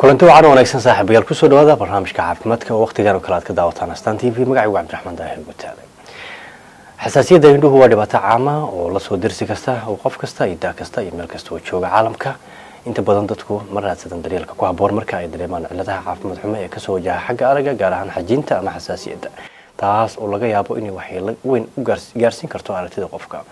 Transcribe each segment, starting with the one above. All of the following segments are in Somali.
kulanti wacan wanaagsan saaxiibayaal ku soo dhawaada barnaamijka caafimaadka oo waqtigan oo kala aad ka daawataan Astaan TV magacaygu Cabdiraxmaan Daahir Gutaale. Xasaasiyadda indhuhu waa dhibaato caam ah oo la soo dirsi kasta oo qof kasta iyo daa kasta iyo meel kasta oo jooga caalamka. Inta badan dadku ma raadsadaan daryeelka ku habboon marka ay dareemaan cilladaha caafimaad xumo ee ka soo wajaha xagga aragga gaar ahaan xajiinta ama xasaasiyadda. taas oo laga yaabo inay waxyeello weyn u gaarsiin karto aragtida qofka.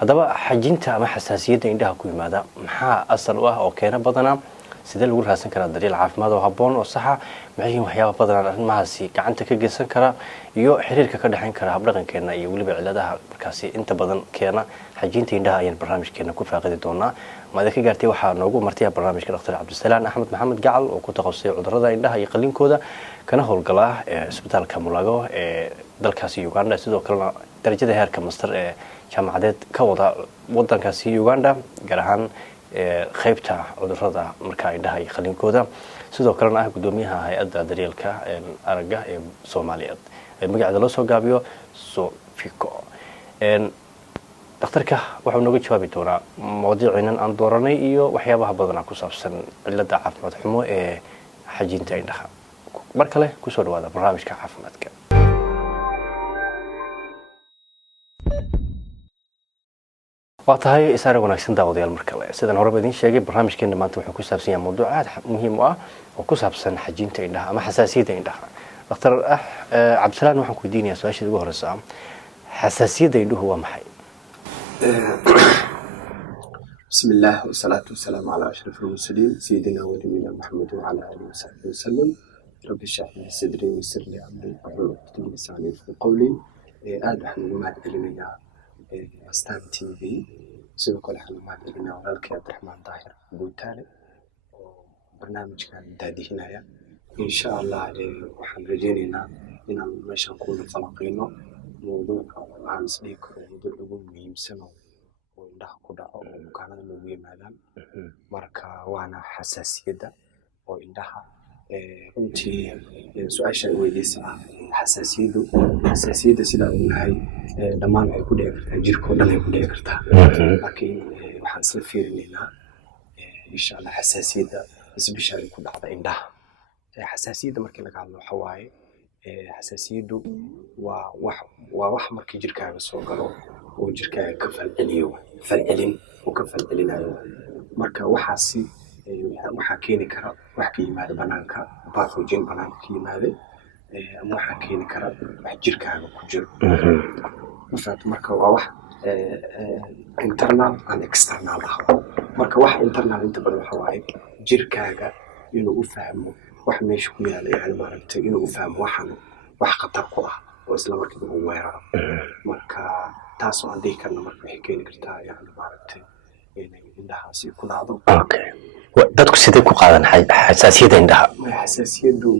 Haddaba xajiinta ama xasaasiyadda indhaha ku yimaada maxaa asal u ah oo keena badanaa sidee lagu raadsan karaa daryeel caafimaad oo habboon oo sax ah maxay waxyaabo badan arrimahaasi gacanta ka geysan kara iyo xiriirka ka dhaxayn kara habdhaqankeena iyo waliba cilladaha markaasi inta badan keena xajiinta indhaha ayaan barnaamijkeena ku faaqidi doonaa maada ka gaartay waxaa noogu martay barnaamijka Dr. Cabdisalaan Axmed Maxamed Gacal oo ku takhasusay cudurrada indhaha iyo qalinkooda kana howlgala isbitaalka Mulago ee dalkaasi Uganda sidoo kalena darajada heerka master ee jaamacadeed ka wada wadankaasi Uganda gaar ahaan qaybta cudurrada marka indhaha iyo qalinkooda sidoo kalena ah gudoomiyaha hay'adda daryeelka aragga ee Soomaaliyeed magaceeda loo soo gaabiyo Sofiko dhakhtarka waxa uu nooga jawaabi doonaa mowduuciinan aan dooranay iyo waxyaabaha badan ku saabsan cilladda caafimaad xumo ee xajiinta indhaha mar kale ku soo dhawaada barnaamijka caafimaadka وقتها إسارة ونكسن داود يا المركلة سيدنا هرب بدين شيء برنامج كنا ما تروح كوساب سيا موضوعات مهم وكوساب سن حجين تيندها أما حساسية تيندها دكتور عبد السلام وحنا كودين يا سؤال شيء جوهر السام حساسية تينده هو محي بسم الله والصلاة والسلام على أشرف المرسلين سيدنا ونبينا محمد وعلى آله وصحبه وسلم رب اشرح لي صدري ويسر لي أمري واحلل عقدة من لساني يفقهوا قولي أدعو ما تكلمنا أستان تي في sidoo kale waxaan u mahadcelinaa walaalkay Cabdiraxmaan Daahir Gutaale oo barnaamijkan daadihinaya insha Allah waxaan rajaynaynaa inaan meeshan ku falanqeyno mowduuca aan isdhihi karo mowduuc ugu muhiimsan oo indhaha ku dhaco oo bukaanada loogu yimaadaan marka waana xasaasiyadda oo indhaha runtii su-aasha weydiisaa xasaasiyadda sida uu yahay dhammaan waxay ku dhici kartaa jirkoo dhan ay ku dhici kartaa laakiin waxaan isla fiirinaynaa insha Allah xasaasiyadda isbishaari ku dhacda indhaha xasaasiyadda markii laga hadlo waxa waaye xasaasiyaddu waa wax markii jirkaaga soo galo oo jirkaaga ka falcelin uu ka falcelinayo marka waxaasi waxaa keeni kara wax ka yimaada banaanka pathogen banaanka ka yimaada ama waxaa keeni kara wax jirkaaga ku jiro marka waa wax internal and external ah marka wax internal inta badan waxa waaye jirkaaga inuu u fahmo wax meesha ku yaala yani maaragtay inuu u fahmo wax khatar ku ah oo isla markiiba uu weeraro marka taas oo aan dhihi karna marka waxay keeni kartaa yani maaragtay inay indhahaasi ku dhacdo dadku sidee ku qaadan xasaasiyadda indhaha xasaasiyaddu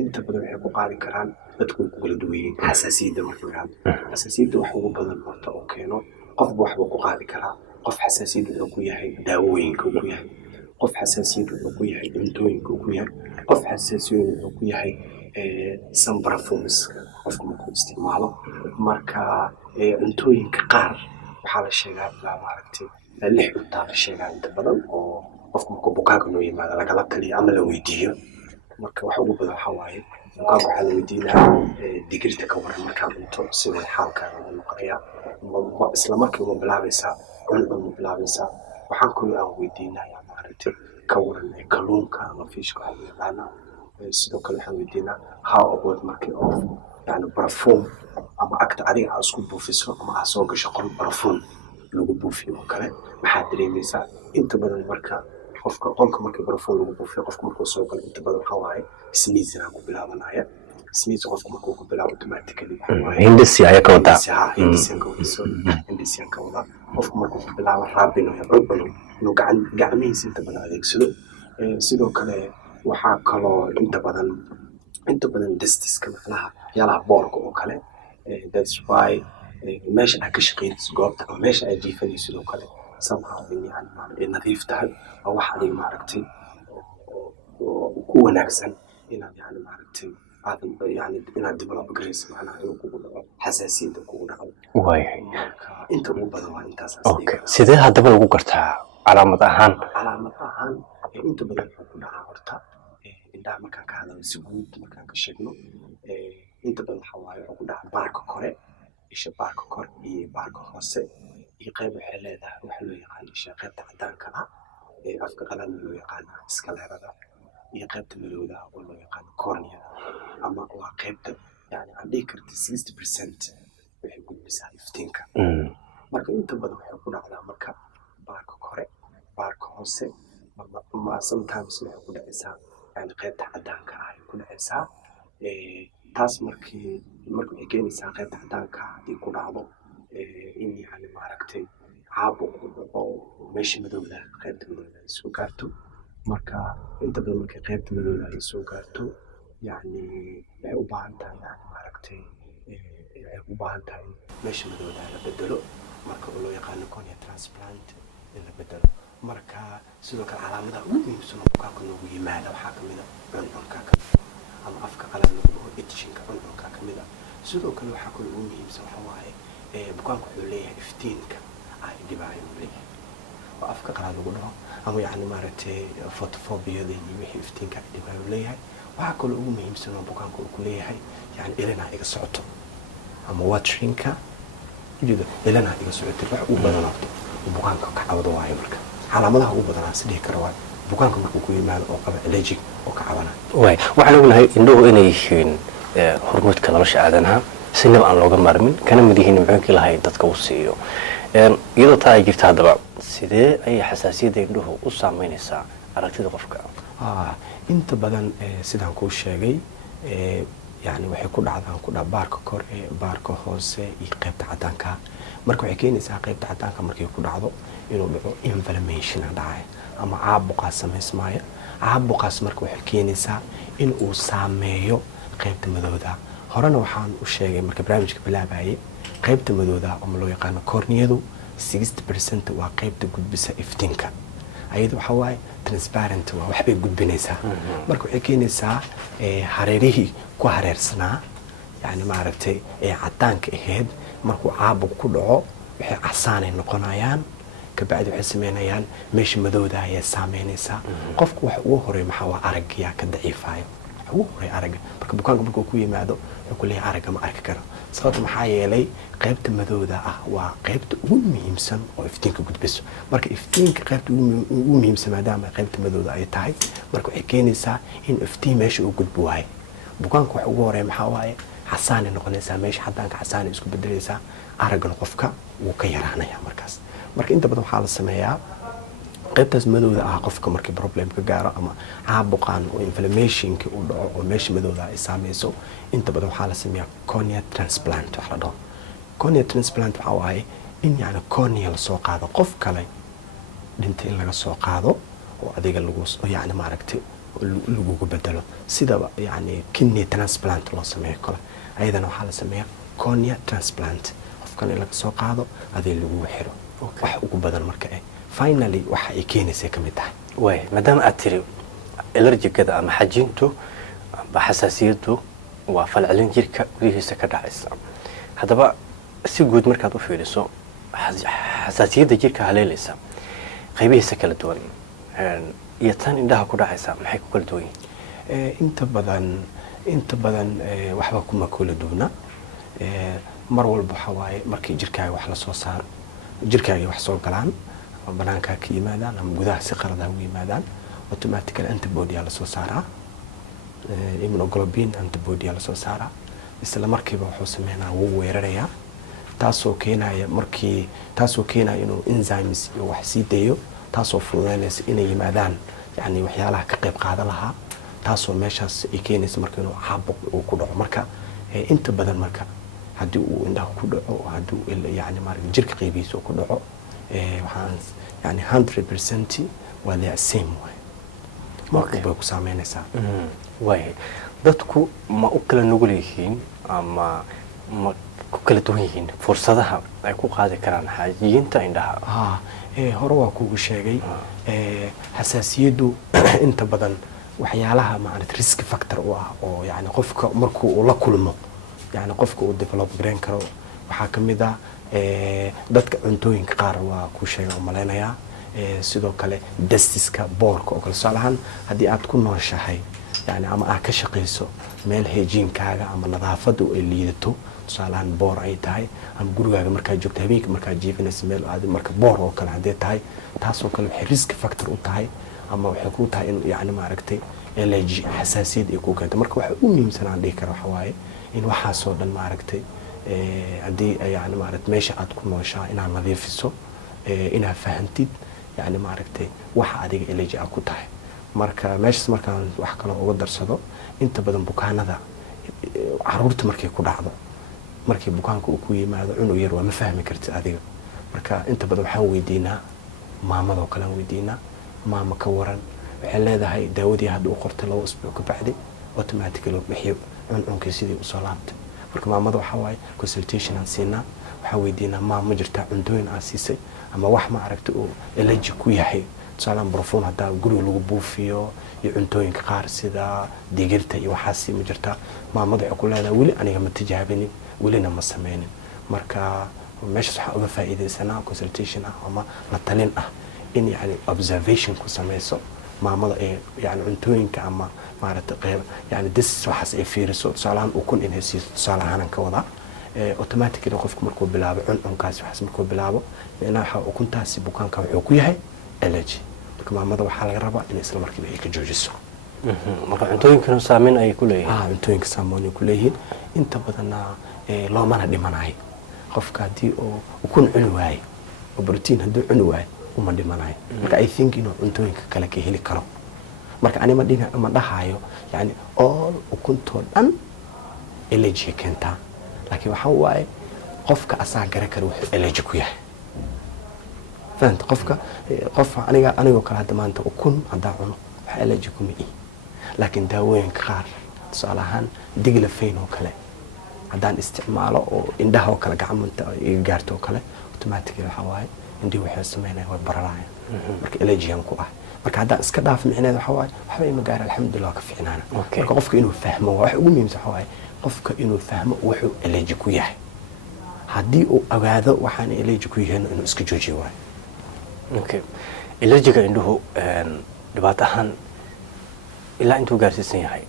inta badan waxay ku qaadan karaan dadku ku kala duwan yihiin xasaasiyadda marka laga hadlo xasaasiyadda wax ugu badan horta oo keeno qofba waxba ku qaadi karaa qof xasaasiyaddu wuxuu ku yahay daawooyinka uu ku yahay qof xasaasiyaddu wuxuu ku yahay cuntooyinka uu ku yahay qof xasaasiyaddu wuxuu ku yahay sunbarafumiska qofka markuu isticmaalo marka cuntooyinka qaar waxaa la sheegaa ilaa maaragtay 6 cuntaa la sheegaa inta badan oo qofka markuu bukaanka noo yimaado lagala taliyo ama la weydiiyo marka waxa ugu badan waxa waaye bukaanka waxaa la weydiinaa digirta ka waran markaad cunto sida xaalkaaga uu noqonayaa isla markiiba bilaabaysaa cunno bilaabaysaa waxaan kaloo aan weydiinayaa maaragtay ka waran kalluunka ama fiishka waxa loo yaqaana sidoo kale waxaan weydiinaa how about markii oo yani barafuun ama agta adiga aad isku buufiso ama aad soo gasho qol barafuun lagu buufiyo oo kale maxaad dareemaysaa inta badan marka qolka markii barafuun lagu buufiyo qofka markuu soo galo inta badan waxa waaye sneezing ku bilaabanaya sneeze qofka markuu ku bilaabo automatically hindisi ayaa ka wada hindisi ka wada qofka markuu ku bilaabo raabino inuu gacmihiisa inta badan adeegsado sidoo kale waxaa kaloo inta badan destiska macnaha yalaha boorka oo kale that's why meesha aad ka shaqeynayso goobta ama meesha aad jiifanayso sidoo kale somehow yani nadiif tahay oo wax adiga maaragtay ku wanaagsan inaad yani maaragtay aadan yani inaad develop garayso macnaha inuu kugu dhaco xasaasiyadda kugu dhaco waayahay inta ugu badan waa intaas sidee haddaba lagu gartaa calaamad ahaan inta badan wuxuu ku dhacaa horta indhaha markaan ka hadalno si guud markaan ka sheegno inta badan waxaa waaye wuxuu ku dhaca baarka kore isha baarka kore iyo baarka hoose iyo qayb waxay leedahay waxa loo yaqaano isha qaybta cadaanka ah afka qalaad loo yaqaano iskaleerada iyo qaybta madowda oo loo yaqaano cornea ama waa qaybta yani aan dhihi karta 60% waxay gudbisaa iftiinka marka inta badan waxay ku dhacdaa marka baarka kore baarka hoose ma sometimes waxay ku dhacaysaa yani qaybta cadaanka ah ay ku dhacaysaa taas markii waxay keenaysaa qaybta cadaanka haddii ku dhacdo in yani maaragtay caabuq oo meesha madowda qaybta madowda ay soo gaarto marka inta badan markay qaybta madowda ay soo gaarto yani waxay u baahan tahay yani maaragtay waxay u baahan tahay meesha madowda la bedelo marka loo yaqaano cornea transplant in la bedelo marka sidoo kale calaamadaha ugu muhiimsan oo bukaanka noogu yimaada waxaa ka mid a cuncunka ka mid ama afka qalaad lagu dhaho itchinka cuncunka ka mid a sidoo kale waxaa kaloo ugu muhiimsan waxaa waaye bukaanka wuxuu leeyahay iftiinka ay dhibaayo uu leeyahay oo afka qalaad lagu dhaho ama yani maaragtay photophobiyada iyo wixii iftiinka ay dhibaayo uu leeyahay waxaa kaloo ugu muhiimsan oo bukaanka uu ku leeyahay yani ilana iga socoto ama waterinka ujeeda ilana iga socoto wax ugu badan horto bukaanka ka cawdo waayo marka calaamadaha ugu badan aan sidii karo waayo bukaanka markuu ku yimaado oo qaba allergic oo ka cabanayo waxaan ognahay indhuhu inay yihiin hormuudka nolosha aadanaha sinaba aan looga maarmin kana mid yihiin muxuunkii lahay dadka uu siiyo iyadoo taa ay jirta haddaba sidee ayay xasaasiyadda indhuhu u saameynaysaa aragtida qofka inta badan sidaan kuu sheegay yani waxay ku dhacdaan ku dhaca baarka kore baarka hoose iyo qaybta cadaanka marka waxay keenaysaa qaybta cadaanka markay ku dhacdo inuu dhaco inflammation dhacay ama caabuqaas samaysmaayo caabuqaas marka waxay keenaysaa in uu saameeyo qaybta madowda horena waxaan u sheegay marka barnaamijka bilaabayay qaybta madowda ama loo yaqaano corneadu 60% waa qaybta gudbisa iftiinka ayada waxa waaye transparent waa waxbay gudbinaysaa marka waxay keenaysaa hareerihii ku hareersanaa yani maaragtay cadaanka ahayd markuu caabuq ku dhaco waxay casaanay noqonayaan kabacdi waxay sameynayaan meesha madowda ayay saameynaysaa qofku waxa ugu horeeya maxaa waa araggiyaa ka daciifayo ugu horeeya aragga marka bukaanka markuu ku yimaado wuxuu ku leeyahay aragga ma arki karo sababta maxaa yeelay qaybta madowda ah waa qaybta ugu muhiimsan oo iftiinka gudbiso marka iftiinka qaybta ugu muhiimsan maadaama qaybta madowda ay tahay marka waxay keenaysaa in iftiin meesha uu gudbi waayo bukaanka waxa ugu horeeya maxaa waaye casaanay noqonaysaa meesha cadaanka casaanay isku bedelaysaa araggana qofka wuu ka yaraanaya markaas marka inta badan waxaa la sameeyaa qaybtaas madowda ah qofka markii problem ka gaaro ama caabuqan oo inflammationka uu dhaco oo meesha madowda ay saameyso inta badan waxaa la sameeyaa cornea transplant wax la dhaho cornea transplant waxaa waaye in yani cornea lasoo qaado qof kale dhinta in laga soo qaado oo adiga lagu yani maaragtay lagugu bedelo sidaba yani kidney transplant loo sameeyo kale ayadana waxaa la sameeyaa cornea transplant qofkan in laga soo qaado adiga lagu xiro wax ugu badan marka finally waxa ay keenaysaa kamid tahay maadaama aad tiri allergicada ama xajintu ama xasaasiyadu waa falcelin jirka gudihiisa ka dhacaysa haddaba si guud markaad u fiiriso xasaasiyadda jirka haleelaysa qaybihiisa kala duwan iyo tan indhaha ku dhacaysa maxay ku kala duwan yihiin inta badan waxba kuma kala duwana mar walba waxa waaye markii jirkaaga wax la soo saaro jirkaaga wax soo galaan banaanka ka yimaadaan ama gudaha si qalad ugu yimaadaan automatically antibody la soo saaraa immunoglobulin antibody la soo saaraa isla markiiba wuxuu sameynaa wuu weerarayaa taasoo keenaya inuu enzymes iyo wax sii dayo taasoo fududeynaysa inay yimaadaan yani waxyaalaha ka qayb qaadan lahaa taasoo meeshaas ay keenaysa marka inuu caabuq uu ku dhaco marka inta badan marka haddii uu indhaha ku dhaco haddii yani maaragtay jirka qaybihiisa ku dhaco waxaan yani 100% waa the same way marka bay ku saameynaysaa dadku ma u kala nugul yihiin ama ma ku kala duwan yihiin fursadaha ay ku qaadi karaan xaajiyinta indhaha hore waa kugu sheegay xasaasiyadu inta badan waxyaalaha maaragtay risk factor u ah oo yani qofka markuu uu la kulmo yani qofka uu develop gareyn karo waxaa kamid ah dadka cuntooyinka qaar waa ku sheegay oo maleynayaa sidoo kale dastiska boorka oo kale salahan haddii aad ku nooshahay yani ama aad ka shaqayso meel hygiene-kaaga ama nadaafadda ay liidato tusaalahaan boor ay tahay ama gurigaaga markaad joogto habeenka markaad jiifinayso meel aad marka boor oo kale haddee tahay taasoo kale waxay risk factor u tahay ama waxay ku tahay in yani maaragtay allergy xasaasiyad ay ku keento marka waxa u muhiimsan aan dhihi kara waxa waaye in waxaasoo dhan maaragtay haddii yani maaragtay meesha aad ku nooshaa inaad nadiifiso inaad fahantid yani maaragtay waxa adiga allergy ah ku tahay marka meeshaas markaan wax kaloo uga darsado inta badan bukaanada caruurta markay ku dhacdo markii bukaanka uu ku yimaado cunug yar waa ma fahmi kartid adiga marka inta badan waxaan weydiinaa maamadoo kale aan weydiinaa maama ka waran waxay leedahay daawadii hadda u qortay 2 usbuuc ka bacdi automatically wixii cunkii sidii usoo laabtay marka maamada waxaa waaye consultation aan siinaa waxaan weydiinaa maama jirtaa cuntooyin aan siisay ama wax ma aragtay uu allergy ku yahay tusaalaan barfuun haddaa guriga lagu buufiyo iyo cuntooyinka qaar sida digirta iyo waxaasi ma jirtaa maamada waxay ku leedahay weli aniga ma tijaabinin welina ma sameynin marka meeshaas waxaan uga faa'iidaysanaa consultation ah ama la talin ah in yani observation ku sameyso maamada ee yani cuntooyinka ama maaragtay qeyb yani dis waxaas ay fiiriso tusaalahaan ukun inay siiso tusaale ahaan ka wadaa automatically qofku markuu bilaabo cunkaasi waxaas markuu bilaabo macnaha waxa ukuntaasi bukaanka wuxuu ku yahay allergy marka maamada waxaa laga rabaa in isla markiiba ay ka joojiso marka cuntooyinkana saameyn ay ku leeyihiin cuntooyinka saameyn ay ku leeyihiin inta badanna loomana dhimanayo qofka haddii oo ukun cuni waayo oo protein hadduu cuni waayo uma dhimanayo marka I think inuu cuntooyinka kale ka heli karo marka anima ma dhahayo yani all ukuntoo dhan allergy keentaa laakiin waxaa waaye qofka asaa garan kara wuxuu allergy ku yahay fahanta qof anigoo kale hadda maanta ukun haddaa cuno wax allergy kuma ihi laakiin daawooyinka qaar tusaale ahaan diglafayn oo kale haddaan isticmaalo oo indhaha oo kale gacmanta iga gaarto oo kale automatically waxaa waaye indhihi waxay sameynayaan way bararayaan marka allergy-an ku ah marka haddaan iska dhaaf micneed waxaa waaye waxba ima gaara alxamdulillah ka fiicnaana marka qofka inuu fahmo wax ugu muhiimsan waxaa waaye qofka inuu fahmo wuxuu allergy ku yahay haddii uu ogaado waxaan allergy ku yahay inuu iska joojiyo waayo okay allergy-ga indhuhu dhibaato ahaan ilaa intuu gaarsiisan yahay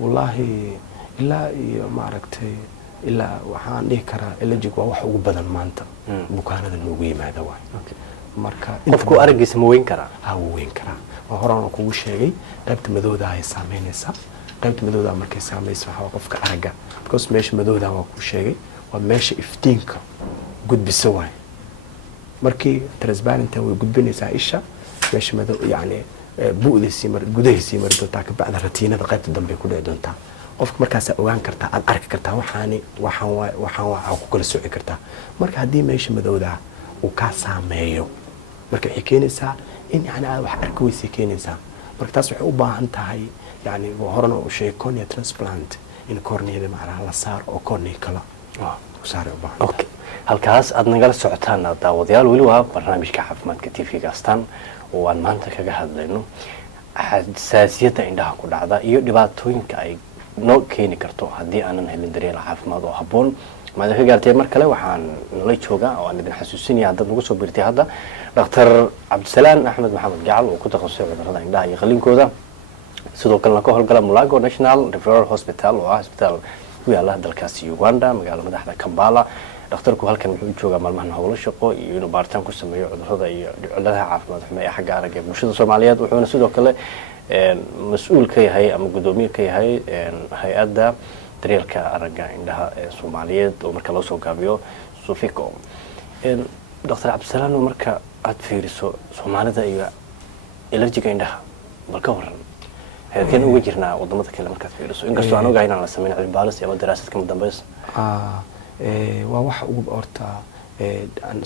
wallaahi ilaa iyo maaragtay ilaa waxaan dhihi karaa allergy waa wax ugu badan maanta bukaanada noogu yimaada waay marka qofku araggiisa ma weyn karaa wuu weyn karaa waa horaan kugu sheegay qaybta madowda ay saameynaysaa qaybta madowda markay saamayso waxaa qofka aragga because meesha madowda waa ku sheegay waa meesha iftiinka gudbisa waay markii transparent way gudbinaysaa isha meesha madow yani bu'diisii gudahiisii mari doontaa ka bacda ratiinada qaybta dambe ku dhici doontaa qofka markaas ogaan kartaa aad arki kartaa waxaan waa ku kala sooci kartaa marka haddii meesha madowda uu ka saameeyo marka waxay keenaysaa in yani aad wax arki weysay keenaysaa marka taas waxay u baahan tahay yani horena uu sheegay cornea transplant in corneada macnaha la saaro oo cornea kala saaro u baahan okay halkaas aad nagala socotaan daawadayaal weli waa barnaamijka caafimaadka TV-ga astaan oo aan maanta kaga hadlayno xasaasiyadda indhaha ku dhacda iyo dhibaatooyinka ay noo keeni karto haddii aanan helin daryeel caafimaad oo habboon maada ka gaartay mar kale waxaan nala joogaa oo aan idin xasuusinaya haddaad nagu soo birtay hadda dhakhtar cabdisalaan axmed maxamed gacal oo ku takhasusay cudurrada indhaha iyo qalinkooda sidoo kalena ka howlgala Mulago National Referral Hospital oo ah isbitaal ku yaala dalkaasi Uganda magaalada madaxda Kampala dhakhtarku halkan wuxuu joogaa maalmahan howlo shaqo iyo inuu baaritaan ku sameeyo cudurrada iyo cilladaha caafimaad xumo ee xagga aragga bulshada Soomaaliyeed wuxuuna sidoo kale mas'uul ka yahay ama gudoomiye ka yahay hay'adda daryeelka aragga indhaha ee Soomaaliyeed oo marka loo soo gaabiyo Sufico dhakhtar cabdisalaan marka aad fiiriso Soomaalida iyo allergiga indhaha bal ka waran heerkeen uga jirnaa wadamada kale markaad fiiriso inkastoo aan ogahay inaan la sameyn cilmi baaris ama daraasad kama dambeys waa wax ugu horta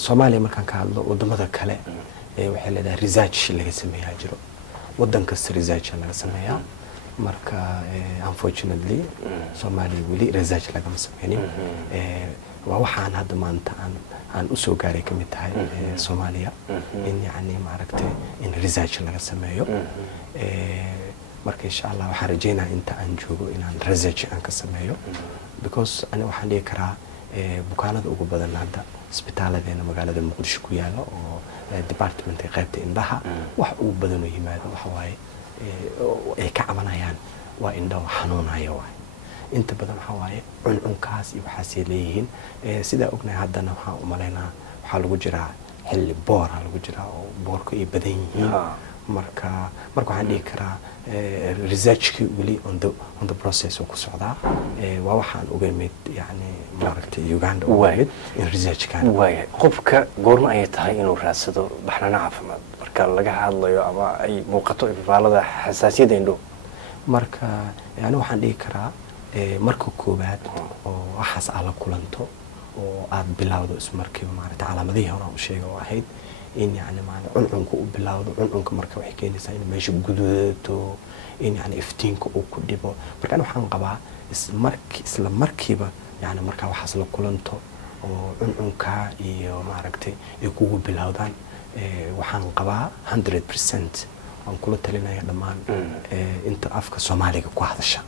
Soomaaliya markaan ka hadlo wadamada kale waxay leedahay research laga sameeyaa jiro wadan kasta research laga sameeyaa marka unfortunately Soomaaliya weli research lagama sameynin waa waxaan hadda maanta aan u soo gaaray kamid tahay Soomaaliya in yani maaragtay in research laga sameeyo marka insha Allah waxaan rajeynayaa inta aan joogo inaan research aan ka sameeyo because ana waxaan dhihi karaa bukaanada ugu badan hadda isbitaaladeena magaalada Muqdisho ku yaala oo department qaybta indhaha wax ugu badan oo yimaado waxa waaye ay ka cabanayaan waa indho xanuunaya waay inta badan waxaa waaye cuncunkaas iyo waxaasay leeyihiin sidaa ognahay haddana waxaan u malaynaa waxaa lagu jiraa xilli boora lagu jiraa oo boorku ay badan yihiin marka waxaan dhihi karaa researchkii weli on the process oo ku socdaa waa waxaan uga imid yani maaragtay Uganda uga imid in researchkan waaya qofka goorma ayay tahay inuu raadsado baxnaan caafimaad marka laga hadlayo ama ay muuqato ifaalada xasaasiyadda indho marka yani waxaan dhihi karaa marka koobaad oo waxaas aad la kulanto oo aad bilowdo ismarkiiba maaragtay calaamadihii hore u sheegay oo ahayd in yani maaragtay cuncunka u bilowdo cuncunka marka waxay keenaysaa in meesha gududato in yani iftiinka uu ku dhibo marka waxaan qabaa isla markiiba yani marka waxaas la kulanto oo cuncunka iyo maaragtay ay kugu bilowdaan waxaan qabaa 100% aan kula talinaya dhammaan inta afka Soomaaliga ku hadasha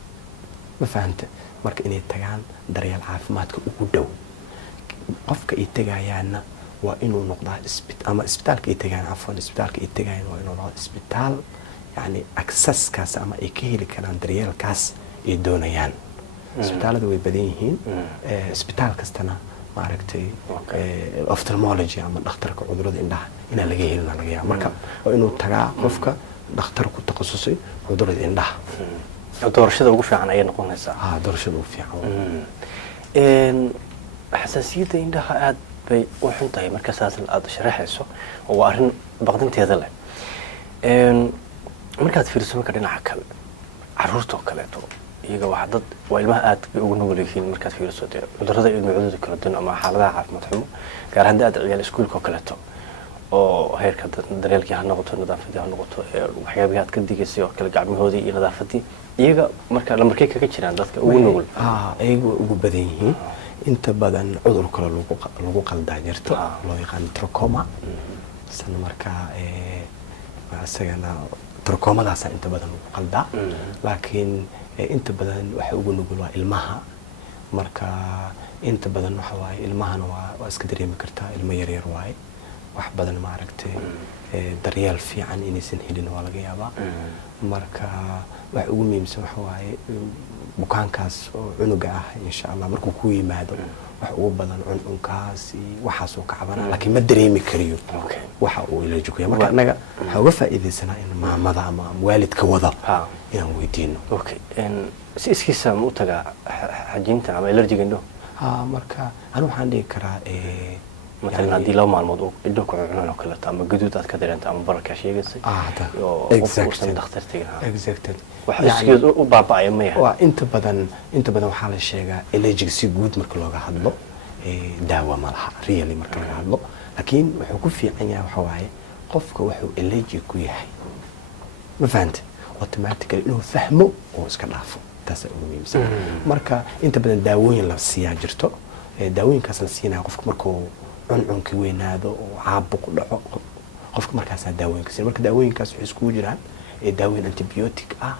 ma fahanta marka inay tagaan daryeel caafimaadka ugu dhow qofka ay tagayaana waa inuu noqdaa isbitaalka ay tagayaan afwan isbitaalka ay tagayaan waa inuu noqdaa isbitaal yani accesskaas ama ay ka heli karaan daryeelkaas ay doonayaan isbitaalada way badan yihiin isbitaal kastana maaragtay ophthalmology ama dhakhtarka cudurrada indhaha inaan laga helin laga yaabo marka waa inuu tagaa qofka dhakhtar ku takhasusay cudurrada indhaha doorashada ugu fiican ayay noqonaysaa doorashada ugu fiican xasaasiyadda indhaha aad bay u xun tahay marka saas aad sharaxayso oo waa arrin baqdinteeda leh markaad fiiriso marka dhinaca kale caruurta oo kaleeto iyaga waa ilmaha aad ugu nugul yihiin markaad fiiriso dee cudurrada ilmacudurada kala duwan ama xaaladaha caafimaad xumo gaar ahaan aad ciyaal iskuulka oo kaleeto oo heerka daryeelkii ha noqoto nadaafadii ha noqoto waxyaabihii aad ka digaysay oo kale gacmahoodii iyo nadaafadii iyaga marka lamarkay kaga jiraan dadka ugu nugul iyaga ugu badan yihiin inta badan cudur kale lagu qaldaa jirto loo yaqaan trachoma isla markaa isagana trachomadaasa inta badan lagu qaldaa laakiin inta badan waxa ugu nugul waa ilmaha marka inta badan waxa waaye ilmahana waa iska dareemi kartaa ilmo yaryar waaye wax badan maaragtay daryeel fiican inaysan helin waa laga yaabaa marka waxa ugu muhiimsan waxa waaye bukaankaas oo cunuga ah insha Allah markuu ku yimaado wax ugu badan cuncunkaas waxaas oo ka cabanaa laakiin ma dareemi kariyo waxa uu ila joogo marka anaga waxa uga faa'iideysanaa in maamada ama waalidka wada inaan weydiino si iskiisa ma u tagaa xajiinta ama allergiga indho marka anu waxaan dhihi karaa مثلا هذه لو معلومات إنه كنا عننا كلها أما جدود أذكر أنت أما بركة شيء قصي exactly exactly يعني وبابا يميها وأنت بدن وحال الشيء allergic سي جود مركلوجا هذلو دعوة مالها really مركلوجا هذلو لكن وحكوا في عنيا وحواي قفك وحو allergic كويحي ما فهمت automatically إنه فهمه واسكنافه تسألوا ميمسا مركا أنت بدن داوين للسياج جرتو داوين كاس للسينا قفك مركو cuncunki weynaado oo caabuq ku dhaco qofka markaas daawooyin kasi marka daawooyinkaas waxay isku jiraan daawooyin antibiotic ah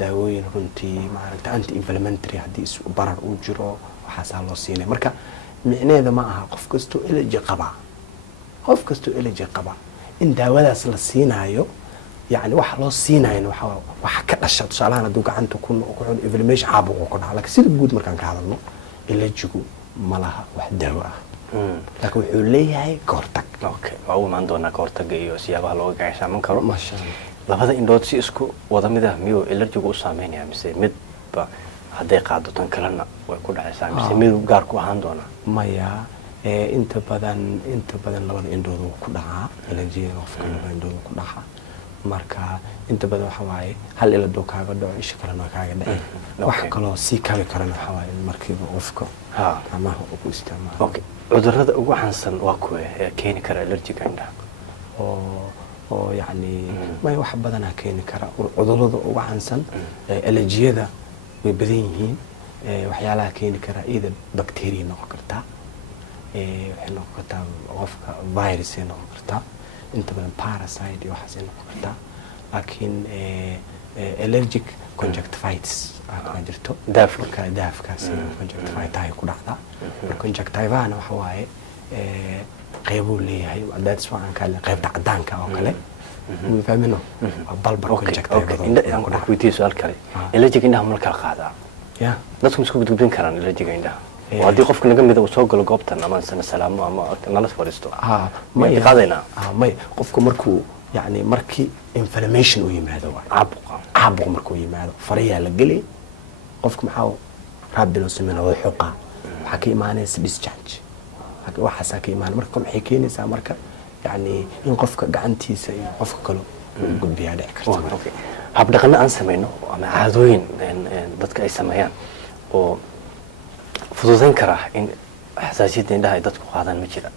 daawooyin runtii maaragtay anti inflammatory hadii isu barar uu jiro waxaas loo siinay marka micneeda ma aha qof kasto allergy qaba in daawadaas la siinayo yani wax loo siinayo waxa ka dhasha tusaalahan haduu gacanta ku inflammation caabuq ku dhaco laakiin sida guud markaan ka hadalno allergigu malaha wax daawo ah laakiin wuxuu leeyahay kahortag waa u imaan doonaa kahortaga iyo siyaabaha looga gaashaaman karo labada indhood si isku wada mid ah miyuu allergigu u saameynaya mise midba hadday qaado tan kalena way ku dhacaysaa mise mid gaar ku ahaan doonaa maya inta badan labada indhood wuu ku dhacaa allergiga qofka labada indhood ku dhacaa marka inta badan waxa waaye hal ila doo kaaga dhaco isha kalena kaaga dhacay wax kaloo sii kabi karana waxa waaye markiiba qofka ama uu ku isticmaalo cudurrada ugu caansan waa kuwa keeni kara allergiga indhaha oo yani ma wax badan keeni kara cudurrada ugu caansan allergiyada way badan yihiin waxyaalaha keeni kara ida bacteria noqon kartaa waxay noqon kartaa qofka virus ay noqon kartaa inta badan parasite iyo waxaas ay noqon kartaa laakiin allergic conjunctivitis aa jirto daafkaas conjunctivitis ay ku dhacdaa conjunctivitis waxa waaye qeybuu leeyahay that's why aan kale qeybta cadaanka oo kale fahmino balbar conjunctivitis indhaha ku weydiiyo su'aal kale allergic indhaha ma kala qaadaa ya dadku isku gudbin karaan allergic indhaha haddii qofka naga mid uu soo galo goobtan ama sana salaamo ama nala fadhiisto ma qaadayna may qofku markuu yani markii inflammation uu yimaado caabuq markuu yimaado farayaa la gelay qofku maxaa raabilo sameeyay oo xuqa waxa ka imaanaysa discharge waxaas ka imaan marka maxay keenaysaa marka yani in qofka gacantiisa iyo qofka kale uu gudbiyaa dhici karto hab dhaqan aan sameeyno ama caadooyin dadka ay sameeyaan oo fududeyn kara in xasaasiyadda indhaha ay dadku qaadaan ma jiraan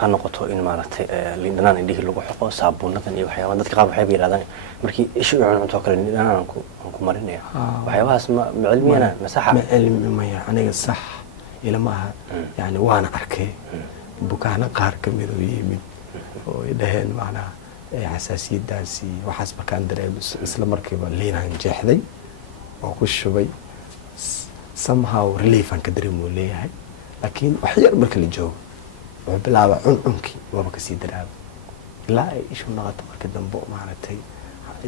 ha noqoto in maaragtay lindhanaan indhihii lagu xoqo saabuunadan iyo waxyaabaha dadka qaar waxay yiraahdaan markii ishu cunto kale lindhanaan aan ku marinaya waxyaabahaas ma cilmiyana ma sax ma cilmi ma aniga sax ila ma aha yani waana arkay bukaana qaar kamid oo yimid oo idaheen macnaha xasaasiyadaasi waxaas markaan dareemay isla markiiba liinaan jeexday oo ku shubay somehow relief aan ka dareemo leeyahay laakiin wax yar marka la joogo wuxuu bilaabaa cunkii waaba kasii daraaba ilaa ay ishu noqoto marka dambe maaragtay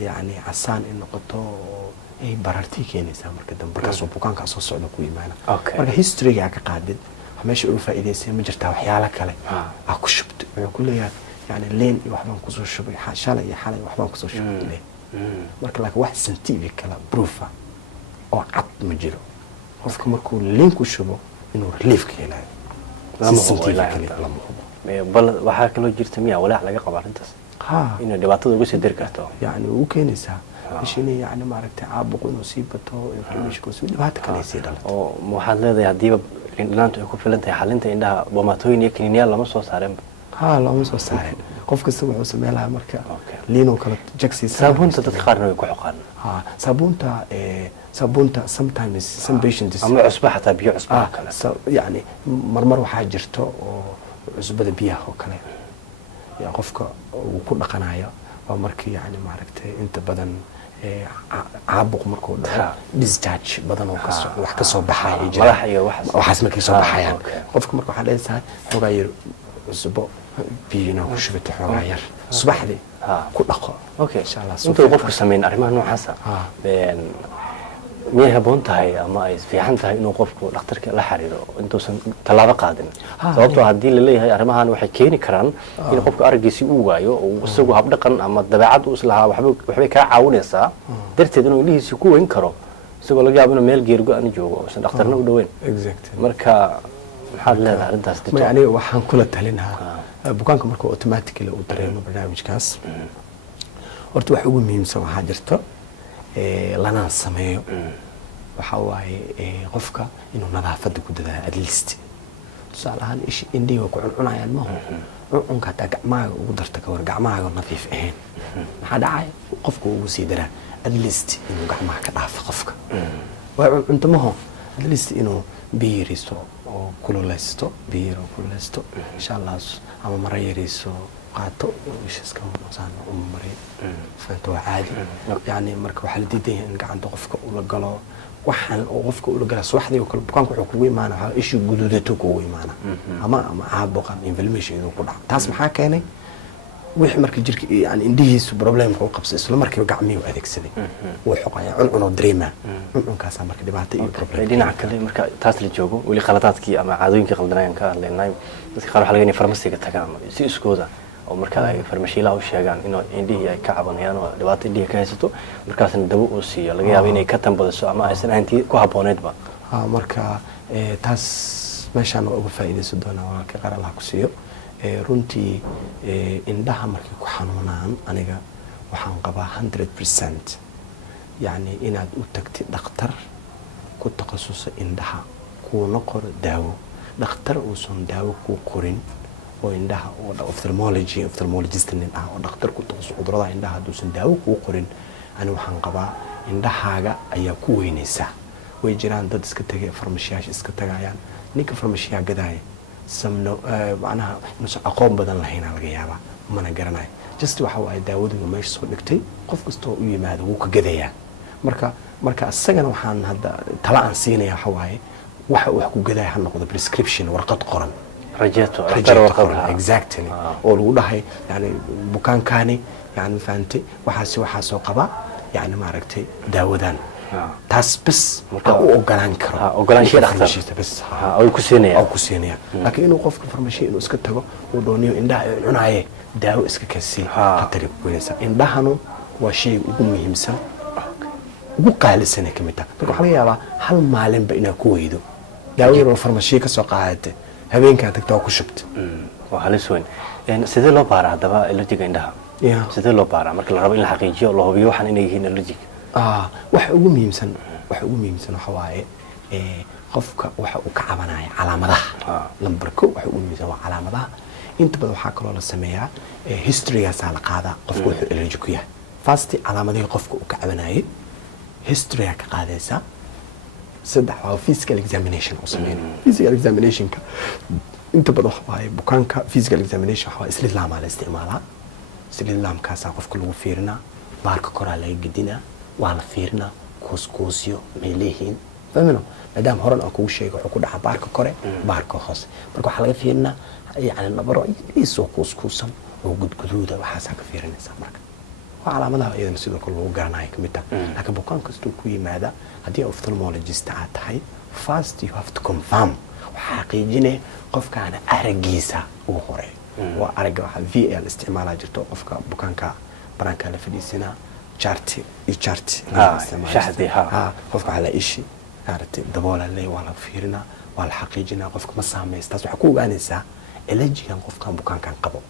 yani casaan ay noqoto oo ay barartii keenaysaa marka dambe markaasoo bukaankaa soo socda ku imaana marka historyga ka qaadid meesha uga faa'iidaysay ma jirtaa waxyaalo kale aa ku shubtay wuxuu ku leeyahay yani leen iyo waxbaan kusoo shubay shalay iyo xalay waxbaan kusoo shubay marka laakiin wax scientific kala proofa oo cad ma jiro qofka markuu leen ku shubo inuu relief ka helayo bal waxaa kaloo jirta miyaa walaac laga qaba arrintaas inay dhibaatada uga sii dari karto yani u keenaysaa ishini yani maaragtay caabuq inuu sii bato inflammation sii dhibaato kale sii dhalato oo waxaad leedahay hadiiba lindhanaantu ay ku filan tahay xalinta indhaha bomatooyin iyo kiniinyaal lama soo saareenba lama soo saareen qof kasta wuxuu sameyn lahaa marka liinoo kale jagsi saabuunta dadka qaarna way ku xoqaan saabuunta sometimes some patients ama cusba xataa biyo cusba kale yani marmar waxaa jirto oo cusbada biyaha oo kale qofka uu ku dhaqanayo waa markii yani maaragtay inta badan caabuq markuu dhaco discharge badan oo wax ka soo baxaya jira waxaas markay soo baxayaan qofka marka waxaa leedahay xoogaa yar cusbo biyina ku shubata xoogaa yar subaxdii ku dhaqo insha allah intuu qofku sameyn arrimaha noocaasa miyay haboon tahay ama ay fiican tahay inuu qofku dhakhtarka la xiriiro intuusan tallaabo qaadin sababtoo haddii la leeyahay arrimahan waxay keeni karaan in qofka araggiisii uu waayo oo isagu habdhaqan ama dabeecad uu islahaa waxbay kaa caawinaysaa darteed inuu indhihiisii ku weyn karo isagoo laga yaabo inuu meel geergo-an joogo uusan dhakhtarna u dhoweyn marka maxaad leedahay arrintaas aniga waxaan kula talinahaa bukaanka marka automatically uu dareemo barnaamijkaas horta wax ugu muhiimsan waxaa jirto lanaan sameeyo waxa waaye qofka inuu nadaafadda ku dadaalo at least tusaale ahaan indhihi waa ku cuncunayaan maho cuncunka hataa gacmahaaga ugu darta ka war gacmahaaga nadiif ahayn maxaa dhacay qofka ugu sii daraa at least inuu gacmaha ka dhaafo qofka waa cuncunta maho at least inuu biyo yariisto oo kululeysto biyo yar oo kululeysto insha allah ama mara yariiso qaato ishaska saan u maray faanto caadi yani marka waxa la diiday in gacanta qofka uu la galo waxaan oo qofka uu la galo subaxdii oo kale bukaanku wuxuu kugu imaana waxa ishu guduudato kugu imaana ama caabuqan inflammation inuu ku dhaco taas maxaa keenay wixii marka jirka yani indhihiisu problemka uu qabsay isla markiiba gacmihii u adeegsaday wuu xoqaya cuncunoo dareema cuncunkaasa marka dhibaato iyo problem dhinaca kale marka taas la joogo weli khaladaadkii ama caadooyinkii qaldanayaan ka hadlaynay dadka qaar waxaa laga inay farmasiga tagaan si iskooda oo marka ay farmashiilaha u sheegaan in indhihii ay ka cabanayaan oo dhibaato indhihii ka haysato markaasna dabo uu siiyo laga yaabo inay ka tambadiso ama aysan ahayntii ku habbooneydba marka taas meeshaan waa uga faa'iidaysan doonaa waa ka qaran laha ku siiyo runtii indhaha markay ku xanuunaan aniga waxaan qabaa 100% yani inaad u tagtid dhakhtar ku takhasusa indhaha kuuna qoro daawo dhakhtar uusan daawo ku qorin oo indhaha oo ophthalmologist nin ah oo dhakhtar ku takhasus cudurrada indhaha hadduusan daawo kuu qorin ani waxaan qabaa indhahaaga ayaa ku weynaysaa way jiraan dad iska tegay farmashiyaasha iska tagayaan ninka farmashiyaa gadaaya macnaha inuusan aqoon badan lahaynaa laga yaabaa mana garanayo just waxa waaye daawadiga meesha soo dhigtay qof kastoo u yimaado wuu ka gadayaa marka isagana waxaan hadda tala aan siinaya waxa waaye waxa wax ku gadaya ha noqdo prescription warqad qoran rajeeto exactly oo lagu dhahay yani bukaankaani yani fahamtay waxaasoo qaba yani maaragtay daawadan taas bas marka u ogolaan karo ogolaanshiya dhakhtar bas ay ku siinayaan laakiin inuu qofka farmashiyo inuu iska tago uu dooniyo indhaha cunaaye daawo iska kasii khatari ku keenaysa indhahanu waa shay ugu muhiimsan ugu qaalisan ka mid ah marka waxa laga yaabaa hal maalinba inaad ku weydo daawada farmashiyo ka soo qaadatay habeenkaa tagtaa ku shubta waa halis weyn sidee loo baaraa haddaba allergiga indhaha sidee loo baaraa marka la rabo in la xaqiijiyo la hubiyo waxaan inay yihiin allergic waxa ugu muhiimsan waxa waaye qofka waxa uu ka cabanayo calaamadaha lambar 1 waxa ugu muhiimsan waa calaamadaha inta badan waxaa kaloo la sameeyaa historygaasaa la qaadaa qofka wuxuu allergic ku yahay first calaamadihii qofka uu ka cabanayay history ka qaadaysa saddex waa physical examination oo sameeyay physical examinationka inta badan waxa waaye bukaanka physical examination waxa isliilaama la isticmaalaa isliilaamkaas qofka lagu fiirinaa baarka koraa laga gedinaa waa la fiirinaa kuuskuusyo meelihiin fahmino maadaama horan aan kugu sheegay wuxuu ku dhaca baarka kore baarka hoose marka waxa laga fiirinaa yani nabaro isoo kuuskuusan oo gudguduuda waxaas ka fiirinaysaa marka calaamadaha iyadana sidoo kale lagu garanayo ka mid ah laakiin bukaan kasta ku yimaada haddii ophthalmologist aad tahay first you have to confirm waxa xaqiijinaya qofkaana aragiisa uu hore waa aragga waxa VL isticmaala jirto qofka bukaanka baranka la fadhiisina chart shahdi qofka ala ishi aragtay daboola leh waa la fiirina waa la xaqiijinaa qofka ma saameystaa waxa ku ogaanaysaa allergigan qofka bukaankan qabo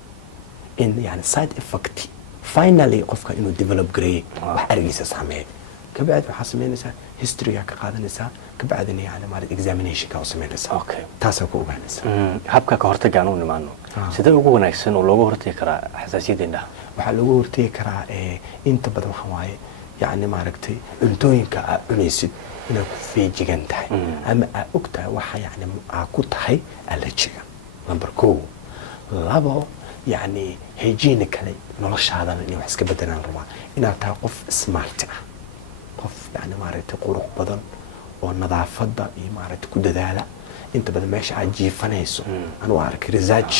in yani side effect finally qofka inuu develop gareeyay wax aragiisa saameeyay kabacdi waxa sameynaysaa history ka qaadanaysaa kabacdina yani maarad examination ka sameynaysaa taas ku ogaanaysaa habka ka hortaga aanu nimaano sida ugu wanaagsan oo looga hortagi karaa xasaasiyadda indhaha waxa lagu hortagi karaa inta badan waxa waaye yani maaragtay cuntooyinka aad cunaysid inaad ku feejigan tahay ama aad ogtahay waxa yani aad ku tahay allergiga number 2 labo يعني hygiene kale noloshaadana inay wax iska bedelaan rabaa inaad tahay qof smart ah qof yani maaragtay qurux badan oo nadaafadda iyo maaragtay ku dadaala inta badan meesha aad jiifanayso anu arkay research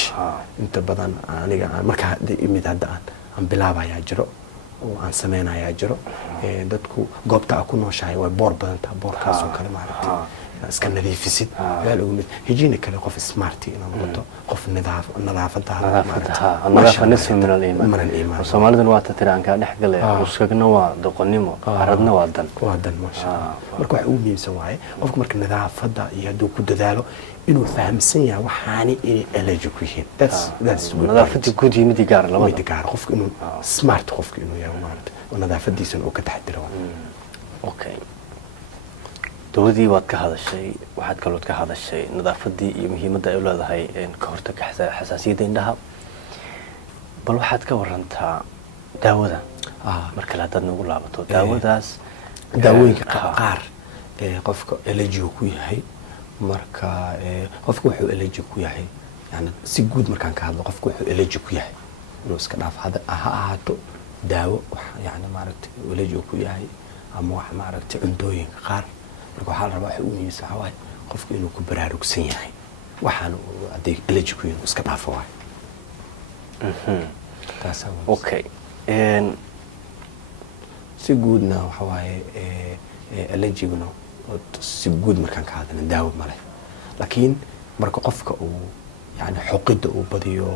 inta badan aniga marka imid hadda aan bilaabayaa jiro oo aan sameynayaa jiro dadku goobta aad ku nooshahay way boor badan tahay boorkaas oo kale maaragtay iska nadiifisid meel ugu mid hygiene kale qof smart inuu noqoto qof nadaafada nisfi min al-iimaan Soomaalidan waa tiraan ka dhex galay ruskagna waa doqonnimo aradna waa dan masha marka wax ugu muhiimsan waaye qofka marka nadaafada iyo haduu ku dadaalo inuu fahamsan yahay waxaani inay allergy ku yihiin that's nadaafada guud iyo mid gaar labada gaar qofka inuu smart qofka inuu yahay maaragtay oo nadaafadiisa uu ka taxadiro okay doodii waad ka hadashay waxaad kaloo ka hadashay nadaafadii iyo muhiimadda ay u leedahay ka hortagga xasaasiyadda indhaha bal waxaad ka warantaa daawada marka la dad nagu laabato daawadaas daawooyinka qaar qofka allergy ku yahay marka qofka wuxuu allergy ku yahay yani si guud markaan ka hadlo qofka wuxuu allergy ku yahay inuu iska dhaaf ha ahaato daawo yani maaragtay allergy ku yahay ama wax maaragtay cuntooyinka qaar marka waxaa la rabaa waxa uu muhiimsan waxa waaye qofka inuu ku baraarugsan yahay waxaan adeeg allergy ku yahay iska dhaafo waay okay si guudna waxa waaye allergyguna si guud markaan ka hadlana daawo ma leh laakiin marka qofka uu yani xoqidda uu badiyo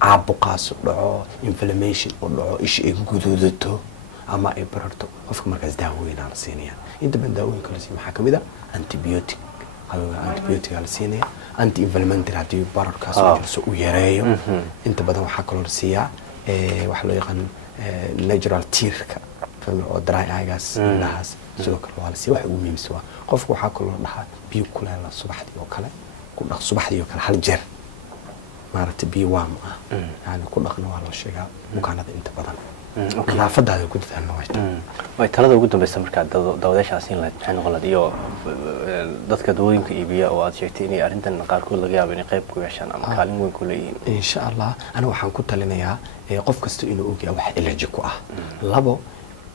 caabuqaas u dhaco inflammation u dhaco isha ay guduudato ama ay bararto qofka markaas daawooyin la siinaya inta badan daawooyinka la siiyo waxaa kamid ah antibiotic la siinaya anti inflammatory hadii bararkaas uu yareeyo inta badan waxaa kaloo la siiyaa waxa loo yaqaan natural tearka oo dry eyes indhahaas sidoo kale waa la siiya waxa ugu muhiimsan waa qofka waxaa kaloo dhahaa biyo kuleel subaxdii oo kale ku dhaq subaxdii oo kale hal jeer maaragtay biyo waam ah yani ku dhaqna waa loo sheegaa bukaanada inta badan nadaafadaada ku dadaalna way talada ugu dambaysa marka daawadaashaas in la noqon iyo dadka dawooyinka iibiya oo aad sheegtay inay arintan qaarkood laga yaabo inay qayb ku yeeshaan ama kaalin weyn ku leeyihiin insha Allah ana waxaan ku talinayaa qof kasta inuu ogaado wax allergy ku ah labo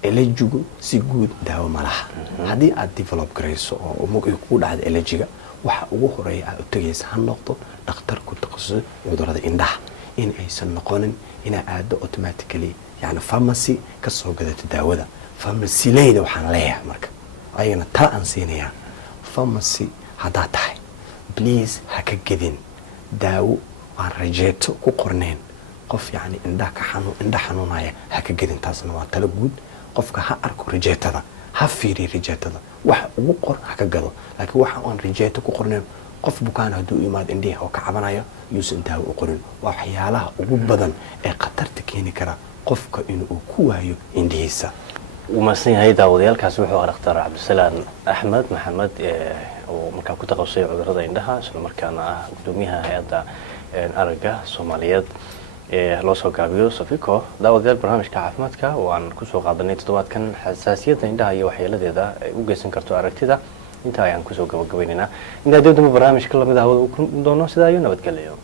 allergy si guud daawo ma laha hadii aad develop gareyso oo mug ku dhacdo allergy waxa ugu horeeya aad u tegaysa ha noqdo dhakhtar ku takhasusay cudurrada indhaha in aysan noqonin inaa aado automatically yani pharmacy ka soo gadato daawada pharmacyleyda waxaan leeyahay marka ayagana taa aan siinayaa pharmacy haddaa tahay please ha ka gedin daawo aan rajeeto ku qorneen qof yani indha xanuunaya ha ka gedin taasna waa talo guud qofka ha arko rajeetada ha fiiri rajeetada waxa ugu qor ha ka gado laakiin waxa aan rajeeto ku qorneen qof bukaan hadduu imaad indhihi oo ka cabanayo yuusan daawo u qorin waa waxyaalaha ugu badan ee khatarta keeni kara qofka inuu ku waayo indhihiisa وماسني هيدا وديالكاس wuxuu dhakhtar Cabdisalaam Axmed Maxamed oo markaa ku takhasusay cudurrada indhaha isla markaana ah gudoomiyaha hay'adda aragga Soomaaliyeed loo soo gaabiyo Safiko daawadayaal barnaamijka caafimaadka oo aan ku soo qaadanay toddobaadkan xasaasiyadda indhaha iyo waxyeeladeeda ay u geysan karto aragtida inta ayaan ku soo gabagabaynaynaa inta dib dambe barnaamijka lamid ah wada u doono sidaa iyo nabadgelyo